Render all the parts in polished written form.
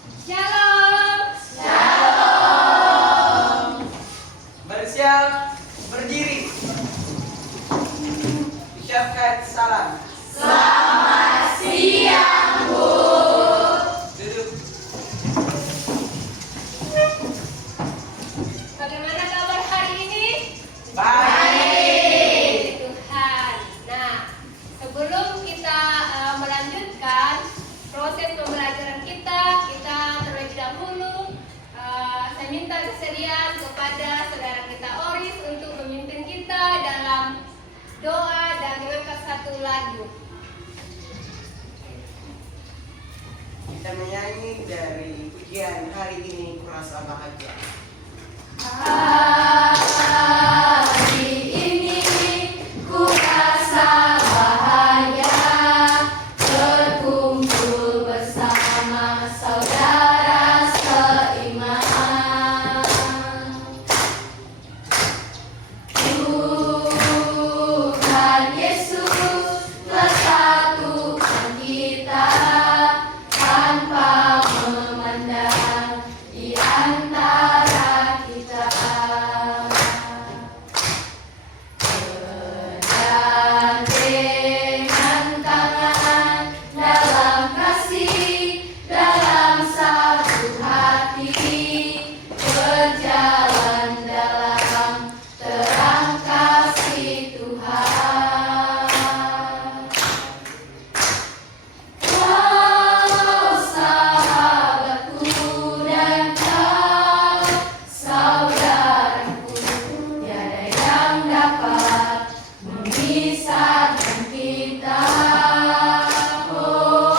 Shalom. Shalom. Bersiap, berdiri. Ucapkan salam. Selamat siang, Bu. Duduk. Bagaimana kabar hari ini? Baik. Tuhan. Nah, sebelum kita melanjutkan proses pembelajaran kita terlebih dahulu saya minta kesediaan kepada saudara kita Oris untuk memimpin kita dalam doa dan mengangkat satu lagu. Kita menyanyi dari pujian hari ini kurasa bahagia. Hari ini ku rasa bahagia berkumpul bersama saudara seiman. Tuhan Yesus telah satukan kita tanpa memandang di antara kita. Bergandengan tangan dalam kasih, dalam satu hati, berjalan dalam terang kasih Tuhan. Kau sahabatku dan kau saudaraku, tiada yang dapat memisahkan kita. Oh,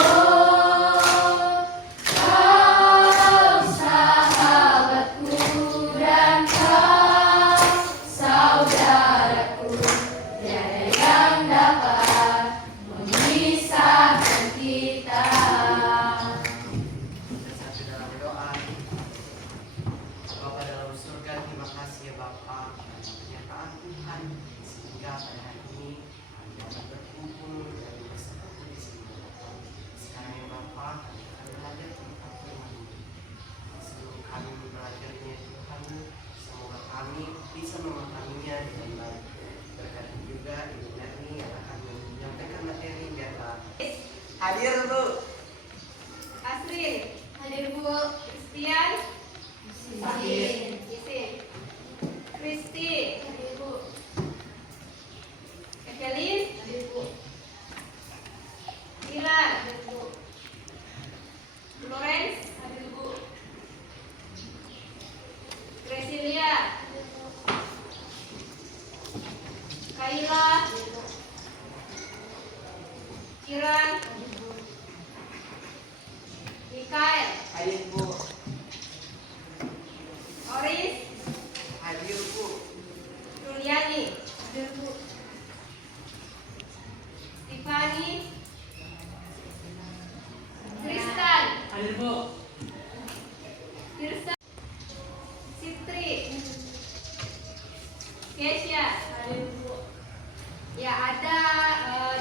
kau sahabatku dan kau saudaraku, tiada yang dapat memisahkan kita. Bersatu dalam doa. Bapa dalam surga, terima kasih ya Bapa atas pernyataan Tuhan, sehingga pada hari ini kami dapat berkumpul dan bersatu di sini Bapa. Sekarang ya Bapa, kami akan belajar tentang firman-Mu. Sebelum kami mempelajarinya Tuhan, semoga kami bisa memahaminya dengan baik. Berkati juga Ibu Nani yang akan menyampaikan materi biarlah hadir Bu. Asrin, hadir Bu. Christian, Hadir. Isin. Kristi, hadir Bu. Evelyn, hadir Bu. Dilan, hadir Bu. Florence, hadir Bu. Gresilia, hadir Bu. Kayla, hadir Bu. Kiran, hadir Bu. Mikael, Hadir Bu. Oris, Hadir Bu. Ruliani, hadir Bu. Tiffany, Kristan, Hadir Bu. Tirsa, Sitri, Kesha, hadir Bu. Ya, ada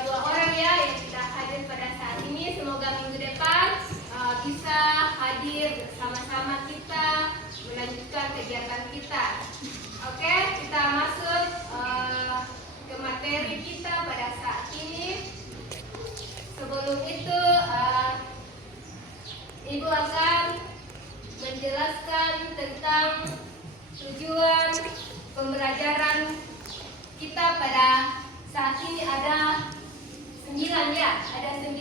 dua orang ya yang tidak hadir pada saat ini. Semoga minggu depan bisa hadir bersama-sama kita melanjutkan kegiatan kita. Oke, kita masuk ke materi kita pada saat ini. Sebelum itu, Ibu akan menjelaskan tentang tujuan pembelajaran kita pada saat ini. Ada 9 ya, ada 9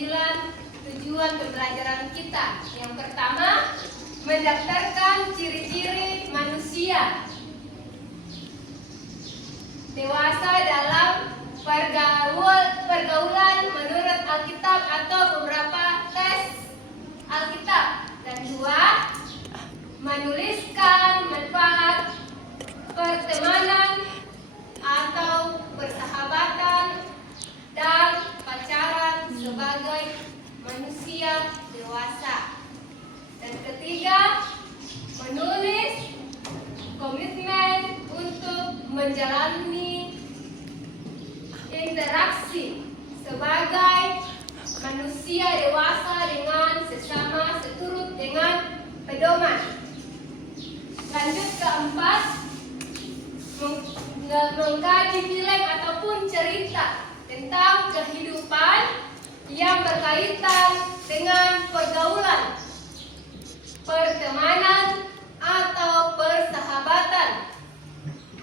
tujuan pembelajaran kita. Yang pertama, mendaftarkan ciri-ciri manusia dewasa dalam pergaulan menurut Alkitab atau beberapa tes Alkitab. Dan 2, menuliskan manfaat pertemanan atau persahabatan dan pacaran sebagai manusia dewasa. Dan ketiga, menulis komitmen untuk menjalani interaksi sebagai manusia dewasa dengan sesama seturut dengan Lanjut keempat, mengkaji film ataupun cerita tentang kehidupan yang berkaitan dengan pergaulan, pertemanan, atau persahabatan,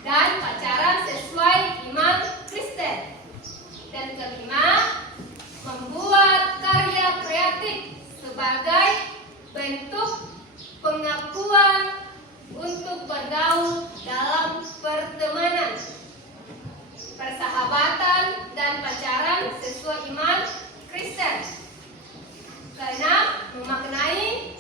dan pacaran sesuai iman Kristen. Dan kelima, membuat karya kreatif sebagai bentuk pengakuan untuk bergaul dalam pertemanan, persahabatan, dan pacaran sesuai iman Kristen. Keenam, memaknai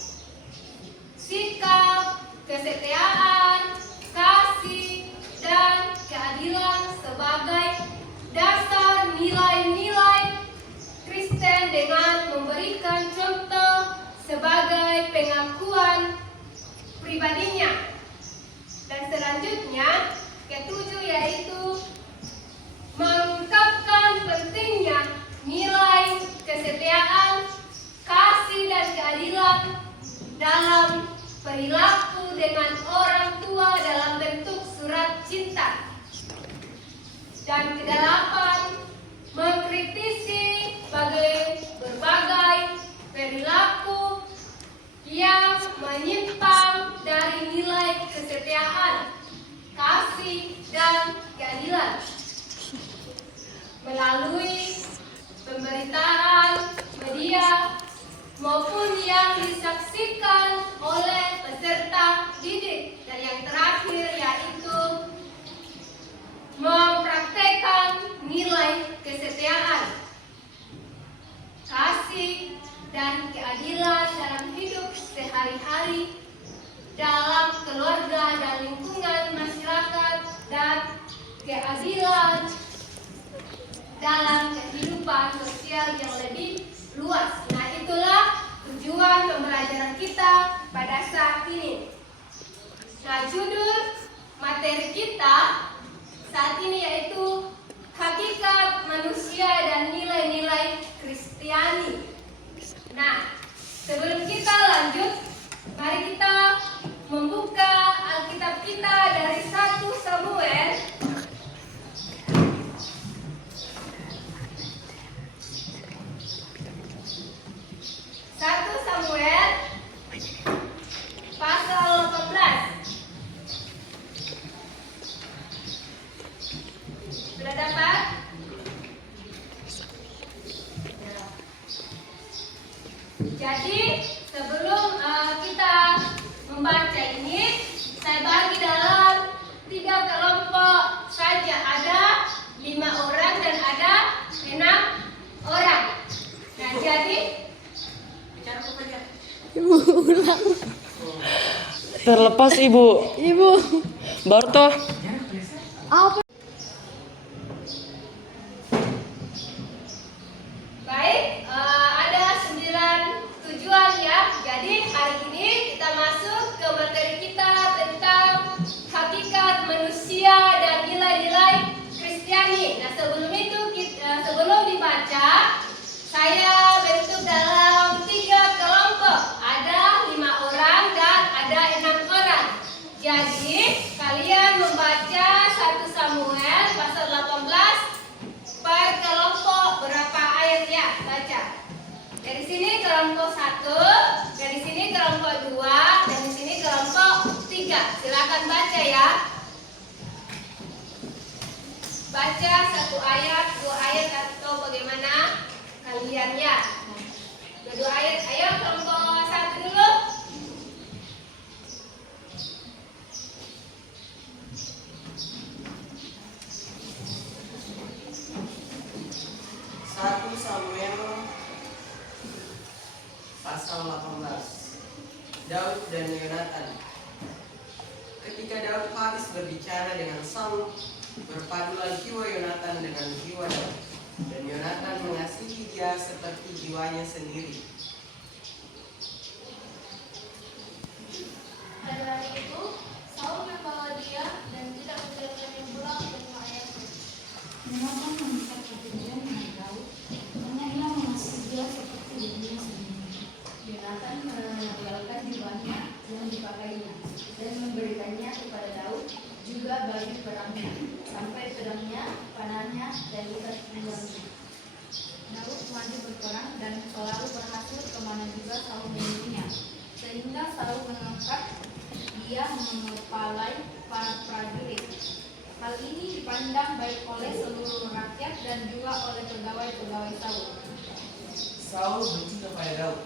sikap, kesetiaan, kasih, dan keadilan sebagai dasar nilai-nilai Kristen dengan memberikan contoh sebagai pengakuan pribadinya. Dan selanjutnya, ketujuh yaitu mengungkapkan pentingnya nilai kesetiaan, kasih, dan keadilan dalam perilaku dengan orang tua dalam bentuk surat cinta. Dan kedelapan, mengkritisi berbagai perilaku yang menyimpang dari nilai kesetiaan, kasih, dan keadilan melalui pemberitaan media maupun yang disaksikan oleh peserta didik. Dan yang terakhir yaitu mempraktekkan nilai kesetiaan, kasih, dan keadilan dalam hidup sehari-hari, dalam keluarga dan lingkungan masyarakat, dan keadilan dalam kehidupan sosial yang lebih luas. Nah, itulah tujuan pembelajaran kita pada saat ini. Nah, judul materi kita saat ini yaitu hakikat manusia dan nilai-nilai Kristiani. Nah, sebelum kita lanjut, mari kita membuka Alkitab kita dari 1 Samuel pasal 18. Sudah dapat? Jadi sebelum kita membaca ini, saya bagi dalam 3 kelompok saja. Ada 5 orang dan ada 6 orang. Nah, jadi Ibu ulang. Terlepas ibu. Ibu. Baru toh. Apa? baik, ada 9 tujuan ya. Jadi hari ini kita masuk ke materi kita tentang hakikat manusia dan nilai-nilai Kristiani. Nah, sebelum itu sebelum dibaca, saya bentuk dalam 3 kelompok. Ada 5 orang dan ada 6 orang. Jadi kalian membaca 1 Samuel pasal 18 per kelompok berapa ayat ya? Baca. Dari sini kelompok 1, dari sini kelompok 2, dan di sini kelompok 3. Silakan baca ya. Baca 1 ayat, 2 ayat atau bagaimana kalian ya. 2 ayat. Ayo kelompok 1 dulu. 1 Samuel pasal 18. Daud dan Yonatan. Ketika Daud habis berbicara dengan Saul, berpadulah jiwa Yonatan dengan jiwa Daud, dan Yonatan mengasihi dia seperti jiwanya sendiri. Pada hari itu, Saul membawa dia dan tidak membiarkannya pulang ke rumah ayahnya. Yonatan mengikat perjanjian dengan Daud karena ia mengasihi dia seperti dirinya sendiri. Yonatan menanggalkan jubahnya yang dipakainya dan memberikannya dan dipertimbangkan. Daud maju berperang dan selalu berhasil kemana juga Saul memilihnya, sehingga Saul mengangkat dia mengepalai para prajurit. Hal ini dipandang baik oleh seluruh rakyat dan juga oleh pegawai-pegawai Saul. Saul benci kepada Daud,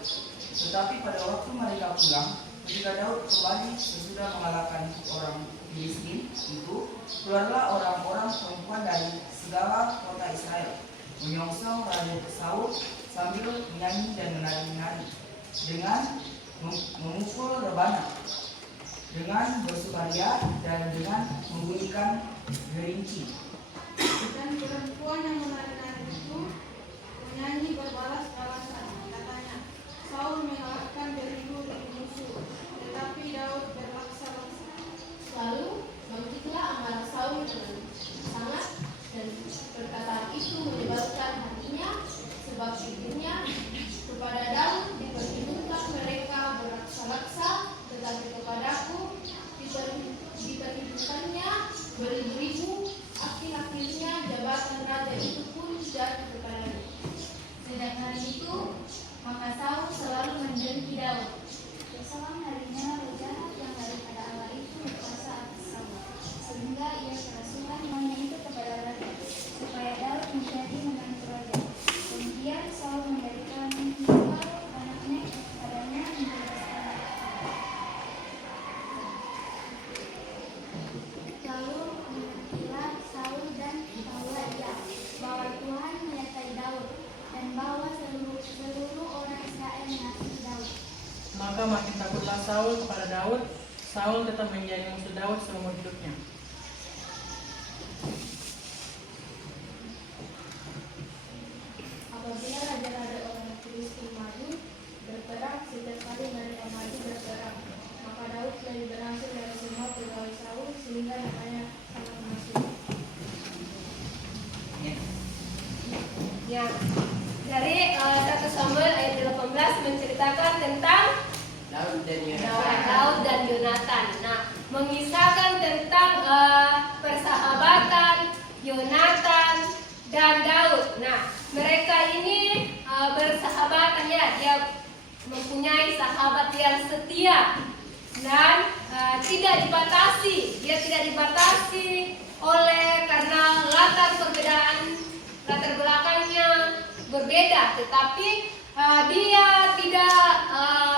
tetapi pada waktu mereka pulang, ketika Daud kembali sesudah mengalahkan orang Filistin itu, keluarlah orang-orang perempuan dari segala kota Israel, menyongsong Raja Saul sambil menyanyi dan menari-nari, dengan memukul rebana, dengan bersukaria dan dengan membunyikan gerinci. Dan perempuan yang menari-nari itu menyanyi berbalas-balasan. Katanya, Saul mengalahkan beribu-ribu musuh, tetapi Daud berlaksa-laksa. Lalu bangkitlah amarah Saul dengan sangat, dan perkataan itu menyebabkan hatinya, sebab pikirnya kepada Daud diperhitungkan mereka berlaksa-laksa, tetapi kepadaku diperhitungkannya beribu-ribu. Akhir-akhirnya jabatan raja itu pun jatuh kepadanya. Sejak hari itu, maka Saul selalu mendengki Daud. Keesokan harinya roh jahat yang daripada Allah itu berkuasa atas Saul, sehingga ia kerasukan rohnya itu kepada raja, supaya Daud menjadi menantu raja. Kemudian Saul memberikan Mikal anaknya kepadanya menjelaskan. Lalu mengertilah Saul dan bahwa Tuhan menyertai Daud, dan bahwa seluruh orang Israel mengasihi Daud. Maka makin takutlah Saul kepada Daud. Saul tetap menjadi musuh Daud seumur hidupnya. Apabila raja-raja orang Filistin maju berperang, setiap kali mereka maju berperang, maka Daud lebih berhasil dari semua pegawai Saul, sehingga namanya sangat masyhur. Ya, dari 1 Samuel ayat 18 menceritakan tentang Daud dan Yonatan. Daud dan Yonatan. Nah, mengisahkan tentang persahabatan Yonatan dan Daud. Nah, mereka ini bersahabatan ya, dia mempunyai sahabat yang setia dan tidak dibatasi. Dia tidak dibatasi oleh karena latar belakangnya berbeda, tetapi dia tidak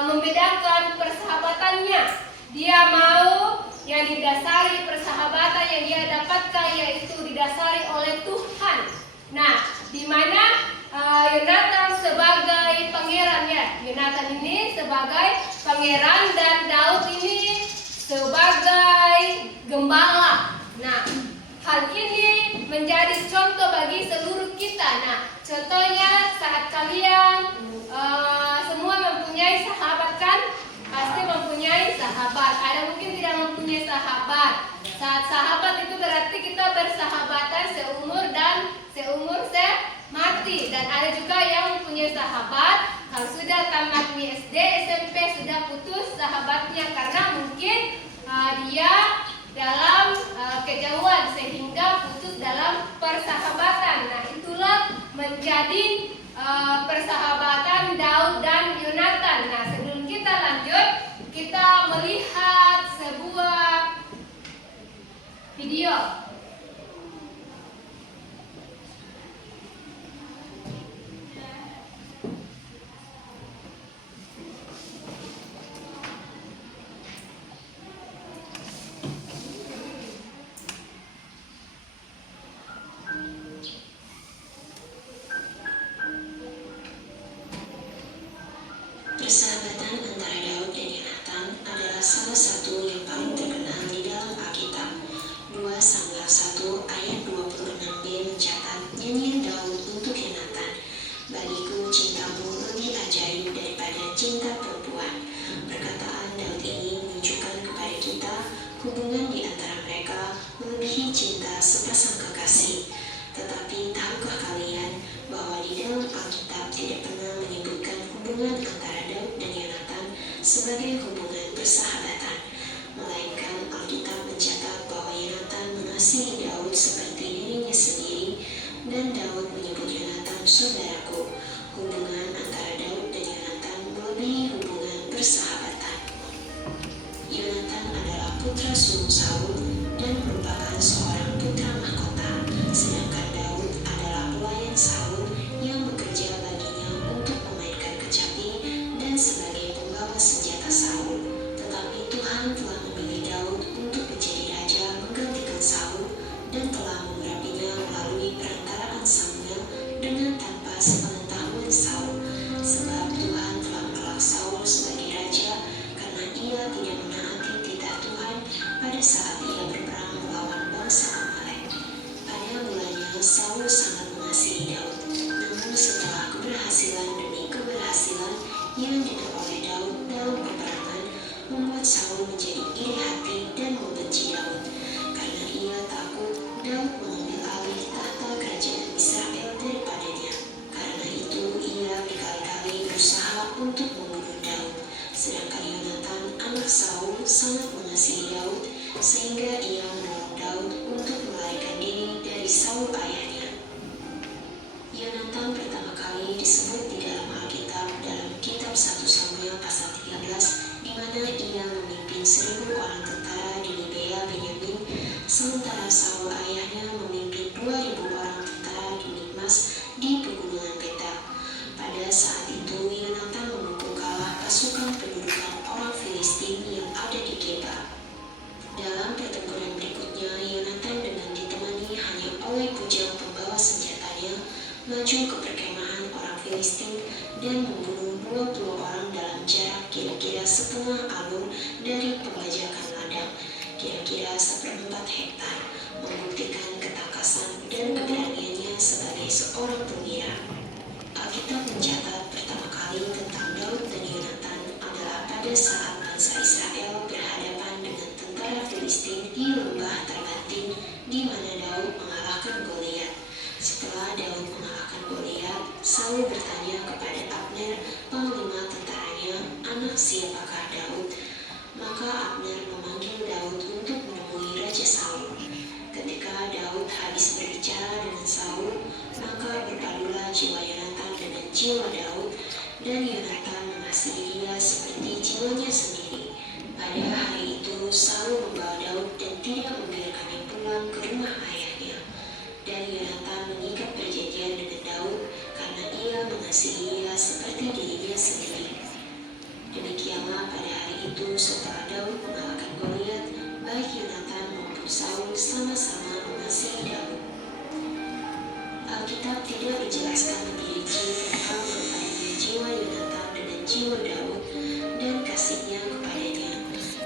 membedakan persahabatannya. Dia mau yang didasari persahabatan yang dia dapatkan yaitu didasari oleh Tuhan. Nah, di mana Yonatan sebagai pangeran ya. Yonatan ini sebagai pangeran dan Daud ini sebagai gembala. Nah, hal ini menjadi contoh bagi seluruh kita. Nah, contohnya saat kalian semua mempunyai sahabat kan? Pasti mempunyai sahabat. Ada mungkin tidak mempunyai sahabat. Saat sahabat itu berarti kita bersahabatan seumur mati. Dan ada juga yang mempunyai sahabat kalau sudah tamat SD, SMP sudah putus sahabatnya karena mungkin dia dalam kejauhan sehingga putus dalam persahabatan. Nah, itulah menjadi persahabatan Daud dan Yonatan. Nah, sebelum kita lanjut, kita melihat sebuah video. Persahabatan antara Daud dan Yonatan adalah salah satu yang paling terkenal di dalam Alkitab. 2 Samuel 1 ayat 26b mencatat nyanyian Daud untuk Yonatan. Bagiku cintamu lebih ajaib daripada cinta perempuan. Perkataan Daud ini menunjukkan kepada kita hubungan di antara mereka melebihi cinta sepasang kekasih. Tetapi tahukah kalian bahwa di dalam Alkitab tidak pernah menyebutkan hubungan antara Daud dan Yonatan sebagai hubungan persahabatan, melainkan Alkitab mencatat bahwa Yonatan mengasihi Daud seperti dirinya sendiri dan Daud menyebut Yonatan saudaraku. Hubungan antara Daud dan Yonatan melebihi hubungan persahabatan. Yonatan adalah putra sulung Saul dan merupakan seorang putra mahkota, sedangkan Daud adalah pelayan Saul yang bekerja baginya untuk memainkan kecapi dan sebagai pembawa senjata Saul. Tetapi Tuhan telah memilih Daud untuk menjadi raja menggantikan Saul dan telah mengurapinya melalui perantaraan Samuel dengan tanpa sepengetahuan Saul, sebab Tuhan telah menolak Saul sebagai raja karena ia tidak menaati titah Tuhan pada saat ia berperang melawan bangsa Amalek. Pada mulanya Saul sangat mengasihi Daud, namun setelah keberhasilan demi keberhasilan yang diperoleh Daud dalam peperangan membuat Saul menjadi iri hati dan membenci Daud, karena ia takut Daud mengambil alih tahta kerajaan Israel daripadanya. Karena itu ia berkali-kali berusaha untuk membunuh Daud, sedangkan Yonatan anak Saul sangat mengasihi Daud sehingga ia menolong Daud untuk melarikan diri dari Saul ayahnya. Yonatan pertama kali disebut di dalam Alkitab dalam kitab 1 Samuel pasal 13, di mana ia memimpin 1.000 orang tentara di Gibea Benyamin, sementara Saul ayahnya memimpin 2.000 orang tentara di Mikmas di pegunungan Petak. Pada saat itu Yonatan memukul kalah pasukan pendudukan orang Filistin yang ada di Geba. Dalam pertempuran berikutnya, Yonatan dengan ditemani hanya oleh bujang pembawa senjatanya maju ke perkemahan orang Filistin dan membunuh 20 orang dalam jarak kira-kira setengah alur dari pembajakan ladang, kira-kira 1/4 hektar, membuktikan ketakasan dan keberaniannya sebagai seorang perwira. Alkitab mencatat pertama kali tentang Daud dan Yonatan adalah pada saat bangsa Israel berhadapan dengan tentara Filistin di lembah Tarbatin, di mana Daud mengalahkan Goliat. Setelah Daud mengalahkan Goliat, Saul bertanya kepada Abner, panglima tentaranya, anak siapakah Daud? Maka Abner memanggil Daud untuk menemui Raja Saul. Ketika Daud habis berbicara dengan Saul, maka berpadulah jiwa Yonatan dengan jiwa Daud, dan Yonatan mengasihi dia seperti jiwanya sendiri. Pada hari itu Saul membawa Daud dan tidak membiarkannya pulang ke rumah ayahnya. Dan Yonatan mengikat perjanjian dengan Daud karena ia mengasihi dia seperti dirinya sendiri. Demikianlah pada hari itu setelah Daud mengalahkan Goliat, baik Yonatan maupun Saul sama-sama mengasihi Daud. Alkitab tidak menjelaskan lebih rinci tentang berpadunya jiwa Yonatan dengan jiwa Daud dan kasihnya kepadanya.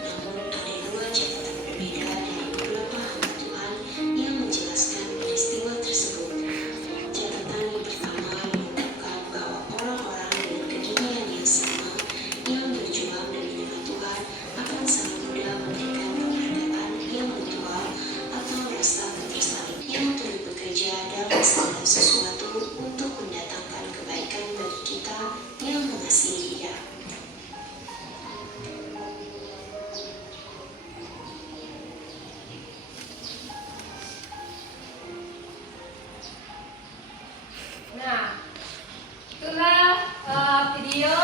Namun ada 2 catatan berbeda dari beberapa hamba Tuhan yang menjelaskan peristiwa tersebut. Catatan yang pertama menunjukkan bahwa orang-orang dengan keginian yang sama yang berjuang demi nama Tuhan akan sangat mudah memberikan penghargaan yang mutual atau rasa ketersaling yang turut bekerja dalam segala sesuatu untuk mendatangkan kebaikan bagi kita yang mengasihi Dia. Nah, itulah video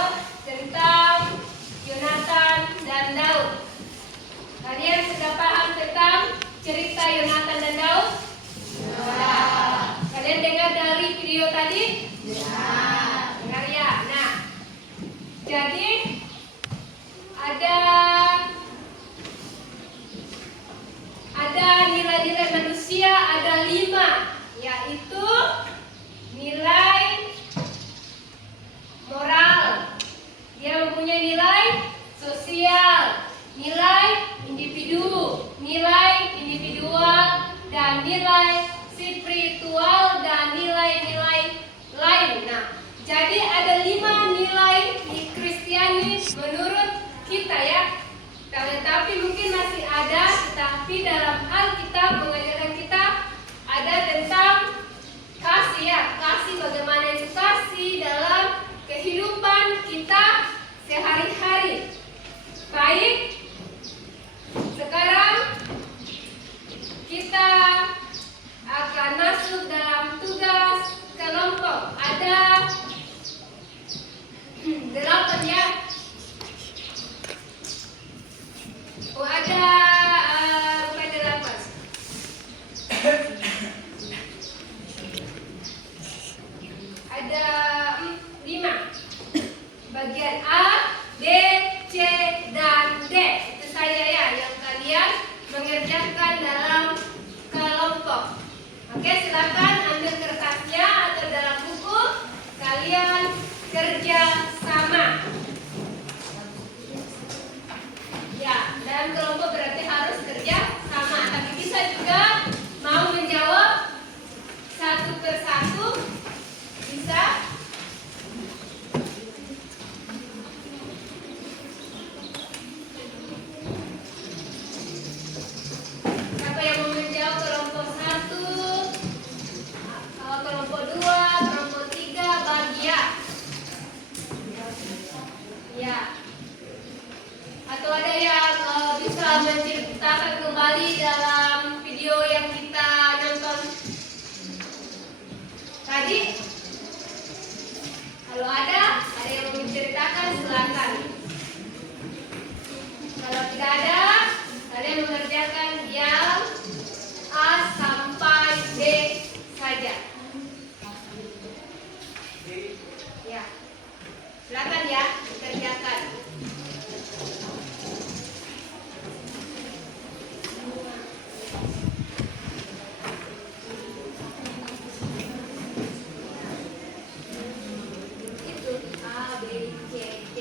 tentang Yonatan dan Daud. Kalian sudah paham tentang cerita Yonatan dan Daud? Ya. Kalian dengar dari video tadi? Ya. Dengar ya. Nah, jadi ada nilai-nilai manusia, ada 5, yaitu nilai moral. Dia mempunyai nilai sosial, nilai individu, nilai individual, dan nilai spiritual, dan nilai-nilai lain. Nah, jadi ada 5 nilai di Kristiani menurut kita ya. Tapi mungkin masih ada, tetapi dalam Alkitab mengajarkan kita ada tentang kasih ya. Kasih, bagaimana itu kasih dalam kehidupan kita sehari-hari. Baik, sekarang kita akan masuk dalam tugas menceritakan kembali dalam video yang kita nonton tadi? Kalau ada yang mau menceritakan silakan. Kalau tidak ada, kalian mengerjakan yang A sampai D saja. Ya, silakan ya dikerjakan. Itu A, B, C, D.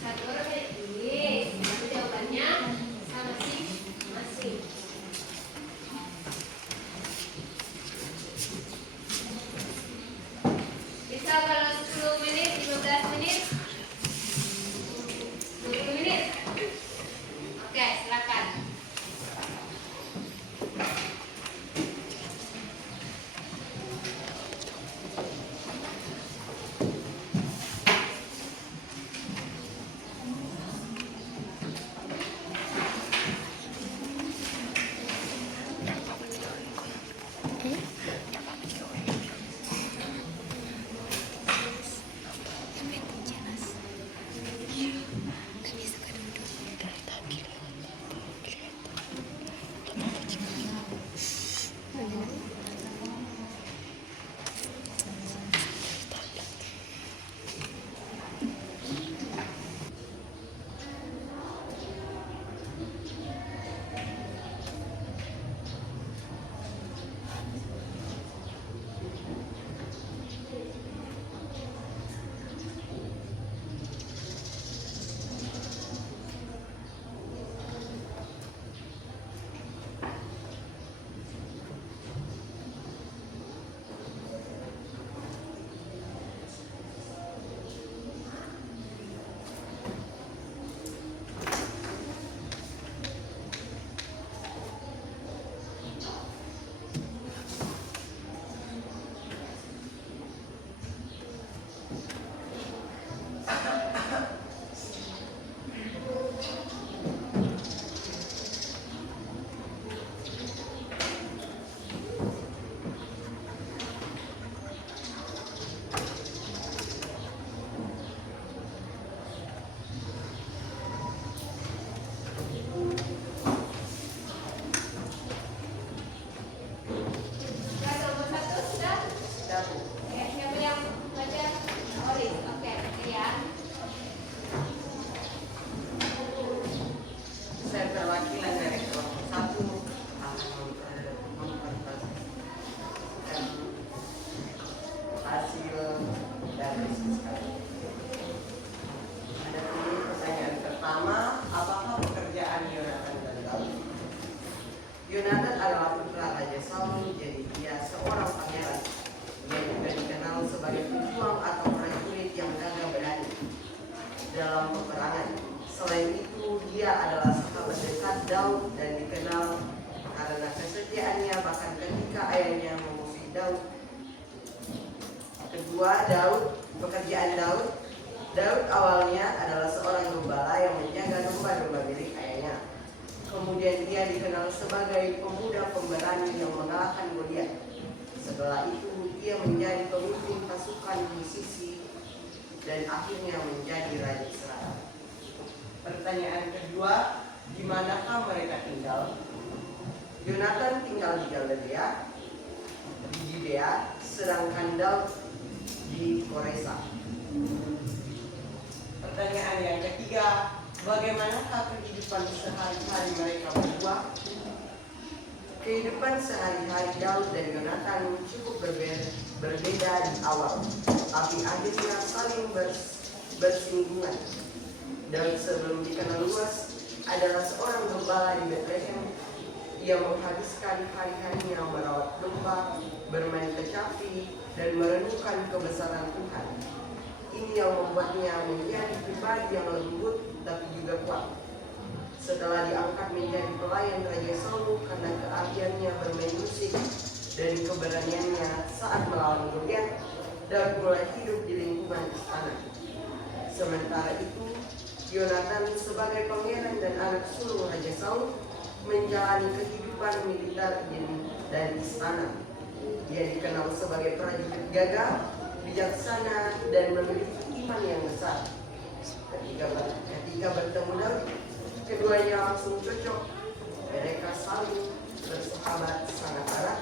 Satu orang ini, satu jawabannya sama masing-masing. Bisa kalau 10 menit, 15 menit, 20 menit. Oke, silakan. Yonatan adalah putra Raja Saul, jadi dia seorang pangeran. Dia juga dikenal sebagai pejuang atau prajurit yang gagah berani dalam peperangan. Selain itu, dia adalah sahabat dekat Daud dan dikenal karena kesetiaannya bahkan ketika ayahnya memusuhi Daud. Kedua, pekerjaan Daud. Daud awalnya adalah seorang gembala yang menjaga domba-domba milik ayahnya. Kemudian dia dikenal sebagai pemuda pemberani yang mengalahkan Goliat. Setelah itu dia menjadi pemimpin pasukan musisi dan akhirnya menjadi raja Israel. Pertanyaan kedua, di manakah mereka tinggal? Yonatan tinggal di Galilea, di Yudea, sedangkan Daud di Koresa. Pertanyaan yang ketiga, bagaimanakah kehidupan sehari-hari mereka berdua? Kehidupan sehari-hari Daud dan Yonatan cukup berbeda di awal, tapi akhirnya saling bersinggungan. Daud sebelum dikenal luas adalah seorang gembala di Bethlehem. Ia menghabiskan hari-harinya merawat domba, bermain kecapi, dan merenungkan kebesaran Tuhan. Ini yang membuatnya menjadi pribadi yang lembut tapi juga kuat. Setelah diangkat menjadi pelayan Raja Saul karena keahliannya bermain musik dan keberaniannya saat melawan Goliat, Daud mulai hidup di lingkungan istana. Sementara itu, Yonatan sebagai pangeran dan anak sulung Raja Saul menjalani kehidupan militer dari istana. Dia dikenal sebagai prajurit gagah, bijaksana, dan memiliki iman yang besar. Ketika bertemu Daud, keduanya langsung cocok. Mereka saling bersahabat sangat erat,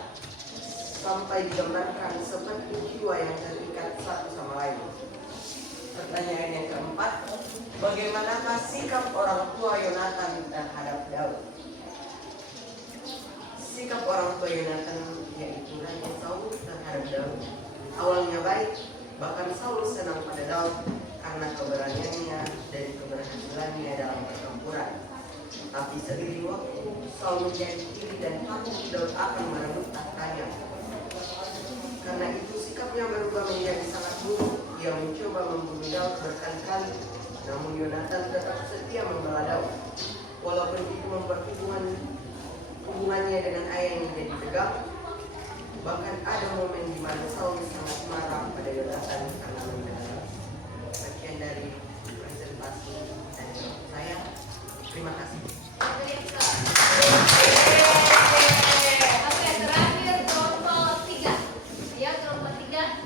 sampai digambarkan seperti jiwa yang terikat satu sama lain. Pertanyaan yang keempat, bagaimanakah sikap orang tua Yonatan terhadap Daud? Sikap orang tua Yonatan yaitu Raja Saul terhadap Daud awalnya baik, bahkan Saul senang pada Daud karena keberaniannya dan keberhasilannya dalam pertempuran. Tapi seiring waktu, Saul menjadi iri dan takut Daud akan merebut tahtanya. Karena itu sikapnya berubah menjadi sangat buruk. Ia mencoba membunuh Daud berkali-kali, namun Yonatan tetap setia membela Daud. Walaupun itu membuat hubungannya dengan ayahnya jadi tegang. Bahkan ada momen di mana Saul sangat marah pada Yonatan karena membela Daud. Sekian dari presentasi dan saya. Terima kasih. Oke, terakhir kelompok 3. Ya, kelompok 3.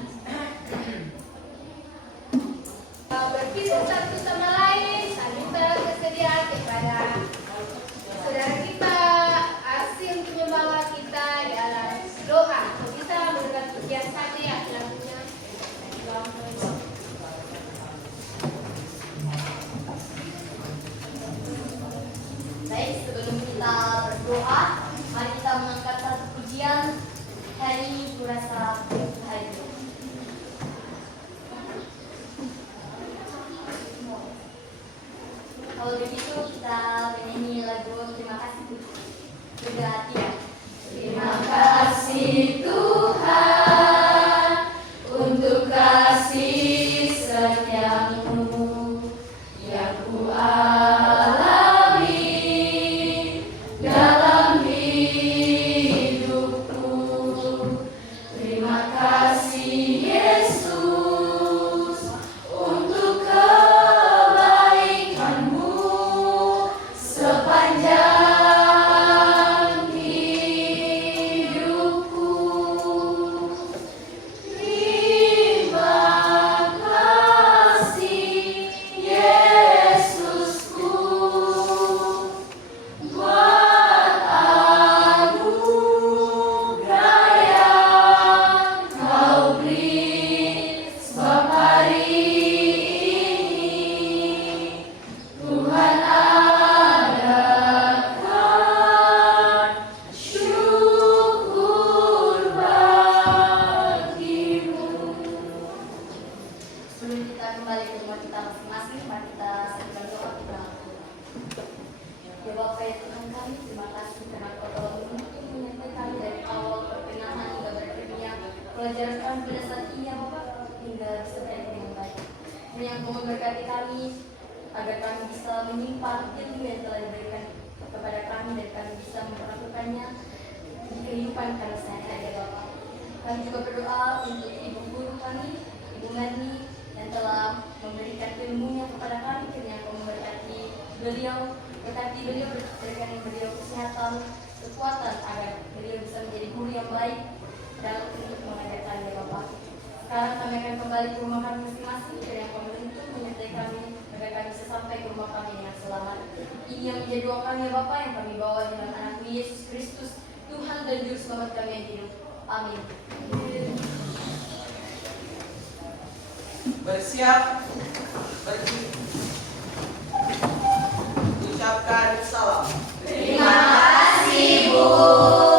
Berpisah satu sama lain, saling berkesedia kepada saudara kita, asing untuk membawa kita dalam doa. Kita berikan pujian saja ya, lagunya. Baik, sebelum kita berdoa, mari kita mengangkat satu pujian. Hari ini kurasa hari. Kalau begitu kita menyanyi lagu terima kasih. Sudah hati ya. Terima kasih Tuhan untuk kasih setiamu yang ku alami dalam hidupku. Terima kasih Yesus untuk kebaikanmu sepanjang hidupku. Terima kasih Yesusku buat anugerah yang Kau beri, sebab hari ini Tuhan adakan syukur bagimu. Sebelum kita kembali ke rumah kita masing-masing, mari kita sedang doa kita. Ya Bapa ya Tuhan kami, terima kasih karena Kau telah menuntun menyertai kami dari awal pertengahan hingga berakhirnya pelajaran kami pada saat ini ya Bapa, hingga bisa berakhir dengan baik. Dan yang Kau memberkati kami agar kami bisa menyimpan ilmu yang telah diberikan kepada kami dan kami bisa memperlakukannya di kehidupan kami sehari-hari ya Bapa. Kami juga berdoa untuk ibu guru kami, Ibu Mani, yang telah memberikan ilmunya kepada kami, kiranya Kau memberkati beliau, berikan beliau kesehatan, kekuatan agar beliau bisa menjadi guru yang baik dalam untuk mengajarkan ya Bapak. Sekarang kami akan kembali ke rumah kami masing-masing, kiranya Kau menuntun menyertai kami agar kami bisa sampai ke rumah kami dengan selamat. Ini yang menjadi doa kami ya Bapak, yang kami bawa di dalam anakmu Yesus Kristus, Tuhan dan Juru Selamat kami yang hidup. Amin. Bersiap, ucapkan salam. Terima kasih Bu.